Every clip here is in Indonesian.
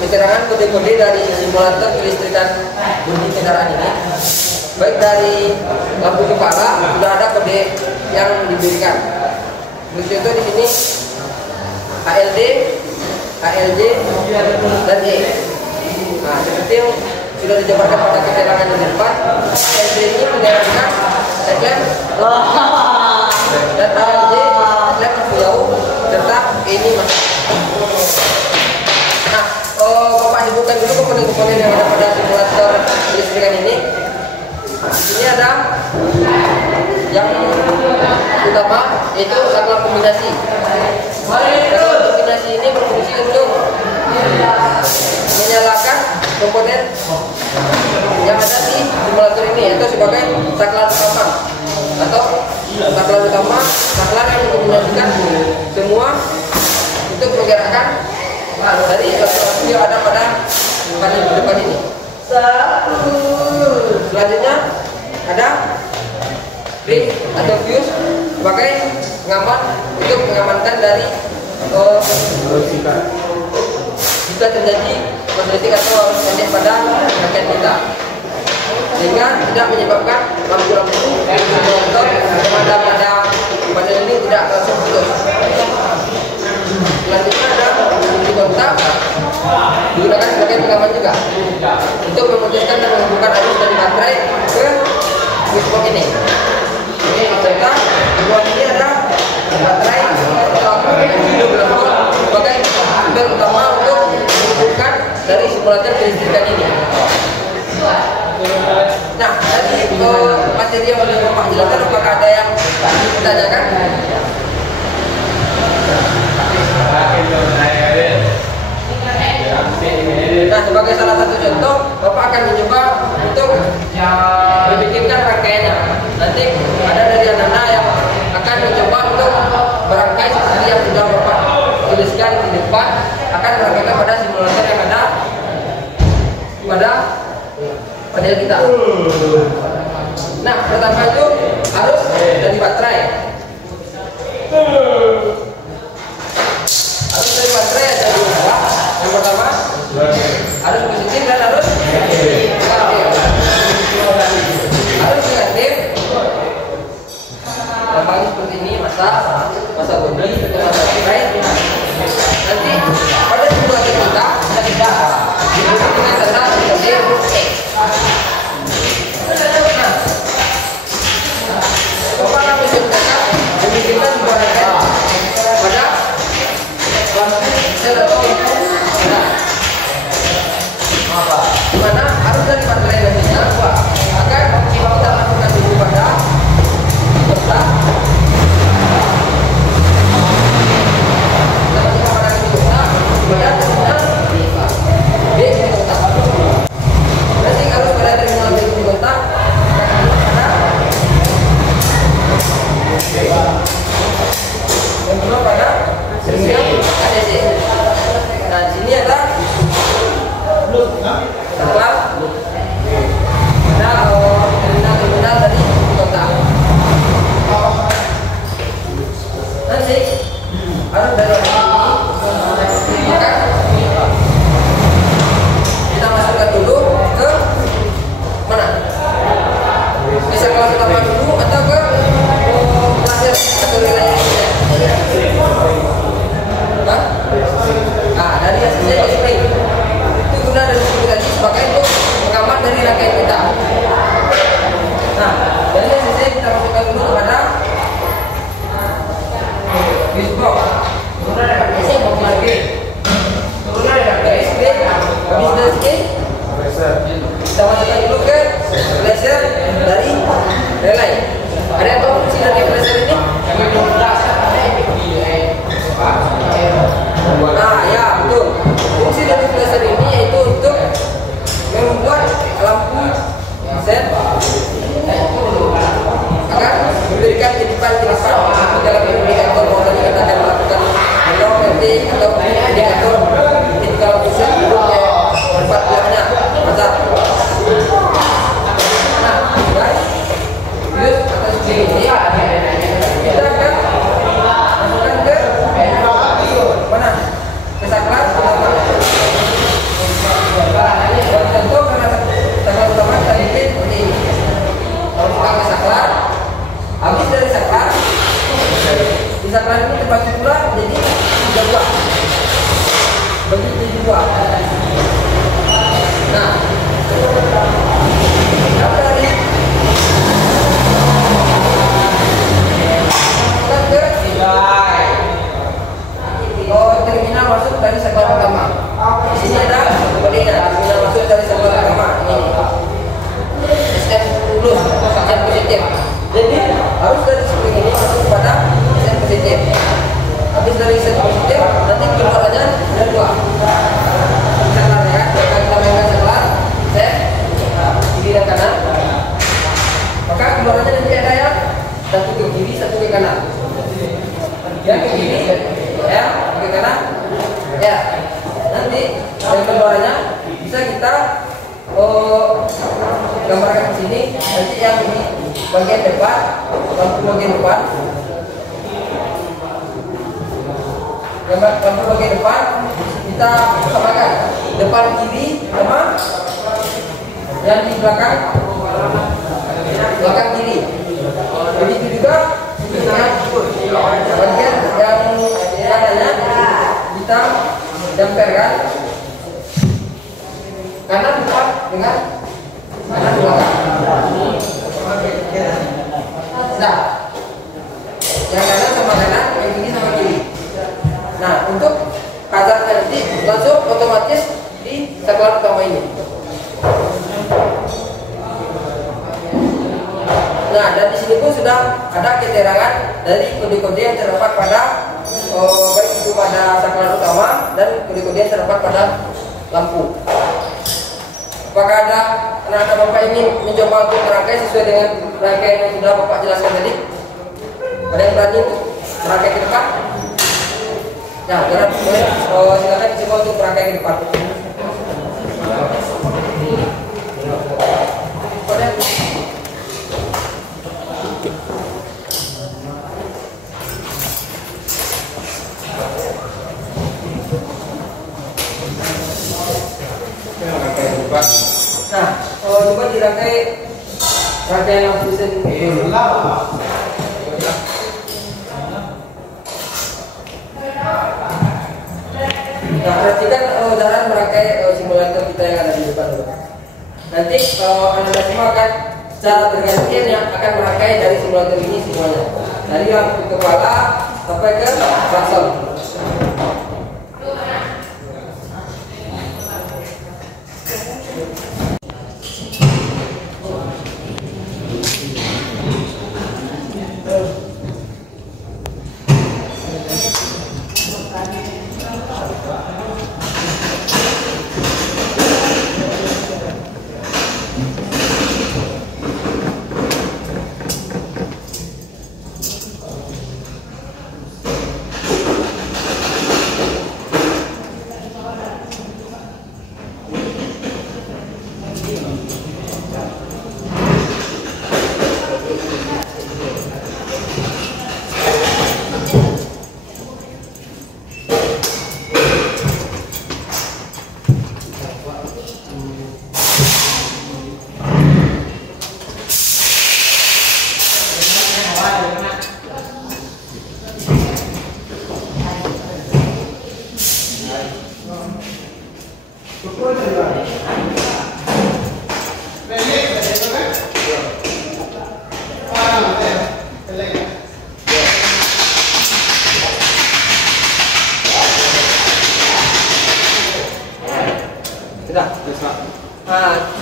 Keterangan kode-kode dari simulator kelistrikan bunyi kendaraan ini, baik dari lampu kepala sudah ada kode yang diberikan. Contoh di sini ALD, ALJ, dan E. Nah, seperti yang sudah dijabarkan pada keterangan yang depan, ALD ini menerangkan headlamp dan ALJ headlamp jauh serta E ini masuk. Bapak sebutkan dulu komponen-komponen yang ada pada simulator kelistrikan ini. Ini ada yang utama yaitu saklar kombinasi. Saklar kombinasi ini berfungsi untuk menyalakan komponen yang ada di simulator ini, yaitu sebagai saklar utama atau saklar utama, saklar yang dikombinasikan semua untuk menggerakkan dari yang ada pada panel di depan ini. Selanjutnya ada ring atau fuse sebagai pengaman untuk mengamankan dari jika terjadi konsleting atau arus pendek pada rangkaian kita, sehingga tidak menyebabkan lampu-lampu motor yang ada pada panel ini tidak langsung putus. Selanjutnya ada kunci kontak digunakan sebagai pengaman juga untuk memutuskan dan menghubungkan arus dari baterai ke switchbox ini. Serta di bawah ini ada baterai sebagai sumber utama untuk menghubungkan dari simulator kelistrikan ini. Nah, dari materi yang sudah Bapak jelaskan, apakah ada yang ditanyakan? Nah, sebagai salah satu contoh, Bapak akan mencoba untuk membikinkan rangkaiannya. Nanti ada dari anak-anak yang akan mencoba untuk berangkai seperti yang sudah Bapak tuliskan di depan, akan merangkaikan pada simulator yang ada pada panel kita. Nah, pertama itu harus dari baterai. Harus dari baterai ada dua. Yang pertama harus positif dan harus negatif. Harus negatif. Gampangnya seperti ini, masa bodi atau masa baterai. Nanti pada simulator kita tidak diberi dengan tanda negatif X. Bapak akan mencoba memikirkan sebuah rangkaian saklar ada terminal dari kota. Nanti harus dari ini maka kita masukkan dulu ke mana? Ke saklar utama dulu atau ke pelajar atau wilayah ini? Nah, dari hasilnya display itu guna dari tadi sebagai untuk pengamat dari rangkaian kita. Nah, dari hasilnya kita masukkan dulu kepada Bisbox. Kemudian ada PC bagi lagi. Kemudian ada USB, habis dari sini kita masukkan dulu ke flasher dari relay. Ada yang tahu fungsi dari flasher ini? Nah, ya betul. Fungsi dari flasher ini yaitu untuk membuat lampu set agar memberikan kedipan-kedipan dalam indikator bahwa tadi kita akan melakukan menol, penting atau indikator ketika lampu set bentuknya empat biarnya mantap. Nah, baik. Terus atas ini kita akan masukkan ke mana? Ke saklar utama. Tentu karena saklar utama kita bikin seperti ini. Kalau kita ke saklar, habis dari saklar, di saklar ini terbagi pula menjadi 3 buah. Bagi 7 buah. Nah, dari terminal masuk dari saklar utama. Di sini ada kodenya, terminal masuk dari saklar utama. Ini SN plus, SN positif. Jadi harus dari spring ini masuk kepada SN positif. Habis dari SN positif, nanti keluarannya ada 2. Saklar ya, kita mainkan saklar, set kiri dan kanan. Maka keluarannya nanti ada yang satu ke kiri, satu ke kanan. Yang ke kiri ya, ke kanan ya. Nanti dari keluarannya bisa kita gambarkan di sini. Nanti yang di bagian depan, lampu bagian depan, lampu bagian depan kita samakan depan kiri sama yang di belakang kiri. Begitu juga bagian yang kanannya kita damperkan kanan depan dengan kanan belakang. Nah, yang kanan sama kanan, yang kiri sama kiri. Nah, untuk hazardnya nanti langsung otomatis di saklar utama ini. Nah, dan di sini pun sudah ada keterangan dari kode-kode yang terdapat pada baik itu pada saklar utama dan kode-kode yang terdapat pada lampu. Apakah ada anak-anak Bapak ingin mencoba untuk merangkai sesuai dengan rangkaian yang sudah Bapak jelaskan tadi? Ada yang berani untuk merangkai ke depan? Nah, boleh silakan dicoba untuk merangkai ke depan. Nah, coba dirangkai rangkaian lampu sen. Nah, perhatikan udaran merangkai simulator kita yang ada di depan dulu. Nanti Anda semua akan secara bergantian yang akan merangkai dari simulator ini semuanya. Dari lampu kepala sampai ke klakson.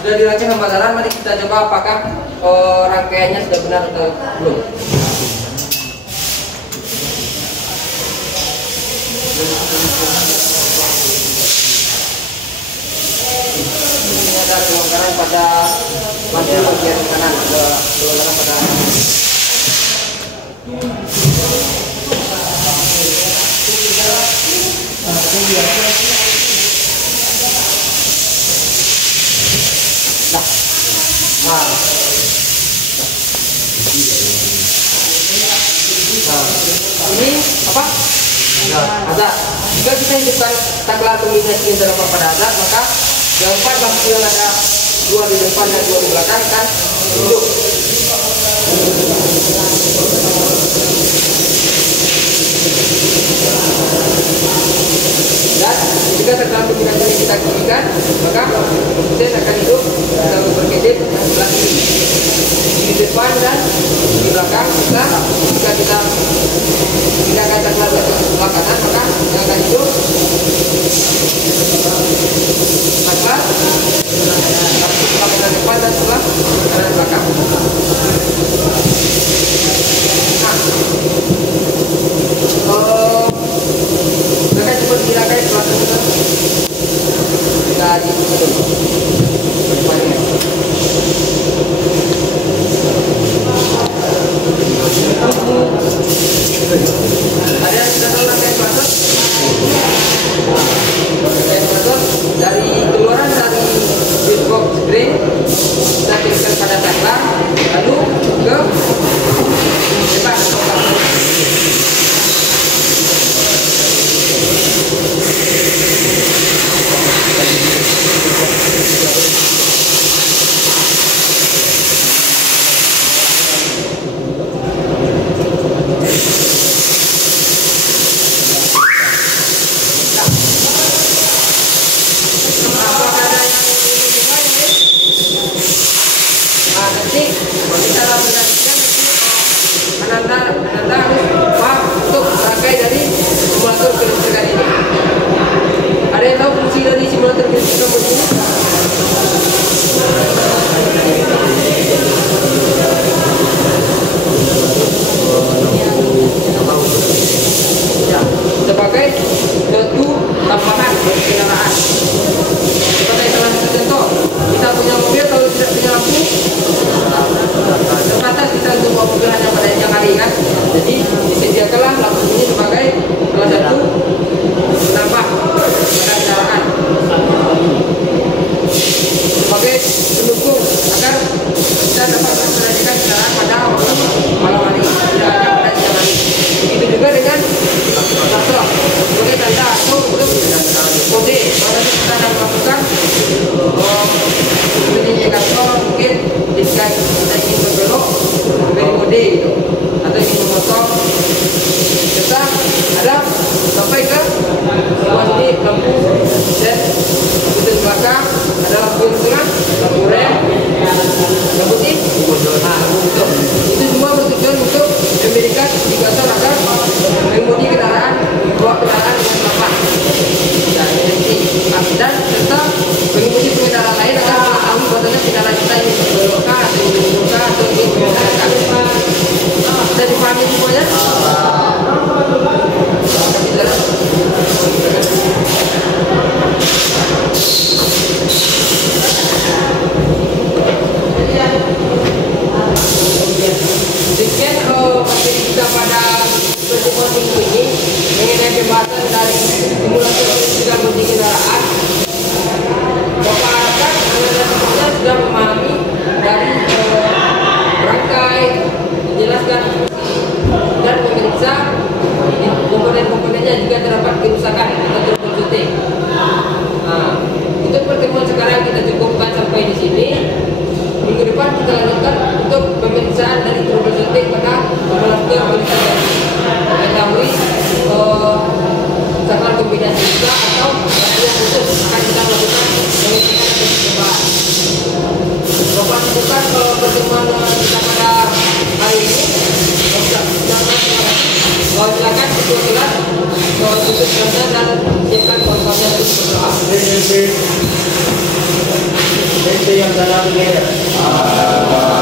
sudah dirancang pembasaran, mari kita coba apakah rangkaiannya sudah benar atau belum. Ini ada kelonggaran pada bagian kanan, ada kelonggaran pada ini apa? Azad. Jika kita hidupkan tanggal tulisnya silindir pada azad, maka yang 4 lampu yang ada 2 di depan dan 2 di belakang akan hidup. Dan jika tanggal tulisnya ini kita kirikan, maka mesin akan hidup dalam berkedip yang sebelah kiri, di depan dan di belakang. Jika kita pindahkan tanggal ke sebelah kanan, maka yang akan hidup tanggal sebelah depan dan sebelah kanan belakang. Mereka coba dirakai sebelah tersebut. Kita dihitung depannya. Ada yang sudah tahu rangkaian klaser? Rangkaian klaser dari keluaran dari switchbox drain kita kirimkan pada saklar, lalu ke depan atau belakang. Nanti kita lakukan Ananda untuk rangkai dari simulator kelistrikan ini. Ada yang tahu fungsi dari simulator kelistrikan ini? Ya, sebagai suatu tambahan bagi kendaraan. Seperti yang telah kita contoh, kita punya mobil kalau tidak together.